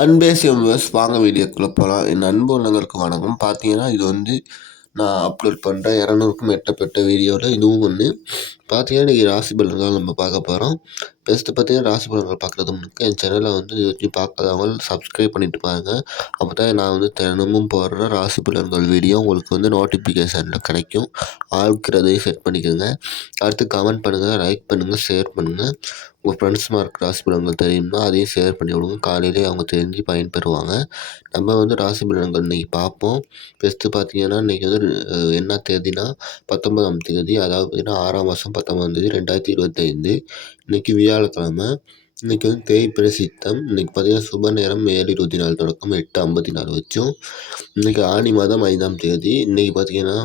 அன்பேசியம் viewers. வாங்க வீடியோக்குள்ளே போகலாம் என் அன்பு உள்ளங்களுக்கு வணக்கம். பார்த்தீங்கன்னா இது வந்து நான் அப்லோட் பண்ணுற இரநூறுக்கும் எட்டப்பட்ட வீடியோவில் இதுவும் ஒன்று பார்த்தீங்கன்னா இன்றைக்கி ராசி பலன்கள் நம்ம பார்க்க போகிறோம் ஃபஸ்ட்டு பார்த்தீங்கன்னா ராசி பலன்கள் பார்க்குறது முன்னாடி என் சேனலை வந்து யூடியூப் பார்க்காதவங்க சப்ஸ்கிரைப் பண்ணிட்டு பாருங்கள் அப்போ தான் நான் வந்து தினமும் போடுற ராசி பலன்கள் வீடியோ உங்களுக்கு வந்து நோட்டிஃபிகேஷனில் கிடைக்கும். ஆளுக்கிறதையும் செட் பண்ணிக்கோங்க. அடுத்து கமெண்ட் பண்ணுங்கள் லைக் பண்ணுங்கள் ஷேர் பண்ணுங்கள் உங்கள் ஃப்ரெண்ட்ஸ் மார்க் ராசி பலன்கள் தெரியும்னா அதையும் ஷேர் பண்ணி விடுங்க. காலையிலே அவங்க தெரிஞ்சு பயன்பெறுவாங்க. நம்ம வந்து ராசி பலன்கள் இன்றைக்கி பார்ப்போம். ஃபஸ்ட்டு பார்த்தீங்கன்னா இன்றைக்கி வந்து என்ன தேதினா பத்தொன்பதாம் தேதி. அதாவது பார்த்தீங்கன்னா ஆறாம் மாதம் பத்தொன்பதாம் தேதி ரெண்டாயிரத்தி இருபத்தைந்து. இன்றைக்கி வியாழக்கிழமை. இன்றைக்கி வந்து தேய்பிறை சித்தம் இன்றைக்கி பார்த்திங்கன்னா சுப நேரம் ஏழு இருபத்தி நாலு தொடக்கம் எட்டு ஐம்பத்தி நாலு வச்சும். இன்றைக்கி ஆணி மாதம் ஐந்தாம் தேதி. இன்றைக்கி பார்த்திங்கன்னா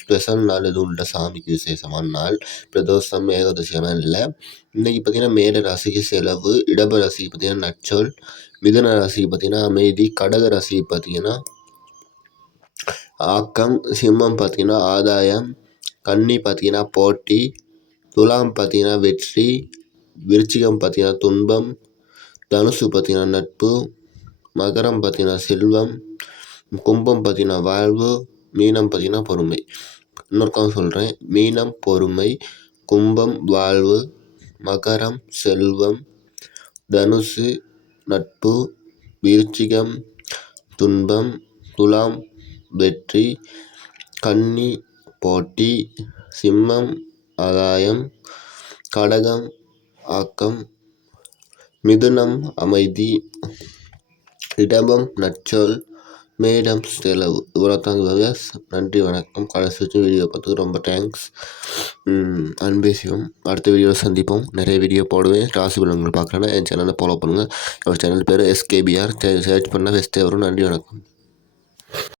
ஸ்பெஷல் நாள் எதுவும் இல்லை சாமிக்கு விசேஷமான நாள். பிரதோஷம் ஏகாதசியெல்லாம் இல்லை. இன்றைக்கி பார்த்திங்கன்னா மேட ராசிக்கு செலவு இடப ராசிக்கு பார்த்திங்கன்னா நச்சொல் மிதன ராசிக்கு பார்த்திங்கன்னா அமைதி கடக ராசிக்கு பார்த்திங்கன்னா ஆக்கம் சிம்மம் பார்த்திங்கன்னா ஆதாயம் கன்னி பார்த்திங்கன்னா போட்டி துலாம் பார்த்திங்கன்னா வெற்றி விருச்சிகம் பார்த்திங்கன்னா துன்பம் தனுசு பார்த்திங்கன்னா நட்பு மகரம் பார்த்திங்கன்னா செல்வம் கும்பம் பார்த்திங்கன்னா வாழ்வு மீனம் பார்த்திங்கன்னா பொறுமை. இன்னொருக்காக சொல்கிறேன் மீனம் பொறுமை கும்பம் வாழ்வு மகரம் செல்வம் தனுசு நட்பு விருச்சிகம் துன்பம் துலாம் வெற்றி கன்னி போட்டி சிம்மம் ஆதாயம் கடகம் ஆக்கம் மிதுனம் அமைதி இடபம் நற்சொல் மேடம் செலவு. இவ்வளோ தாங்க நன்றி வணக்கம். கடைசி வச்சு வீடியோ பார்த்துக்கு ரொம்ப தேங்க்ஸ் அன்பே சிவம். அடுத்த வீடியோவில் சந்திப்போம். நிறைய வீடியோ போடுவேன். ராசி பலன்கள் பார்க்குறேன்னா என் சேனலை ஃபாலோ பண்ணுங்கள் என்னோடய சேனல் பேர் எஸ்கேபிஆர் சர்ச் பண்ணால் ஃபஸ்ட்டே வரும். நன்றி வணக்கம்.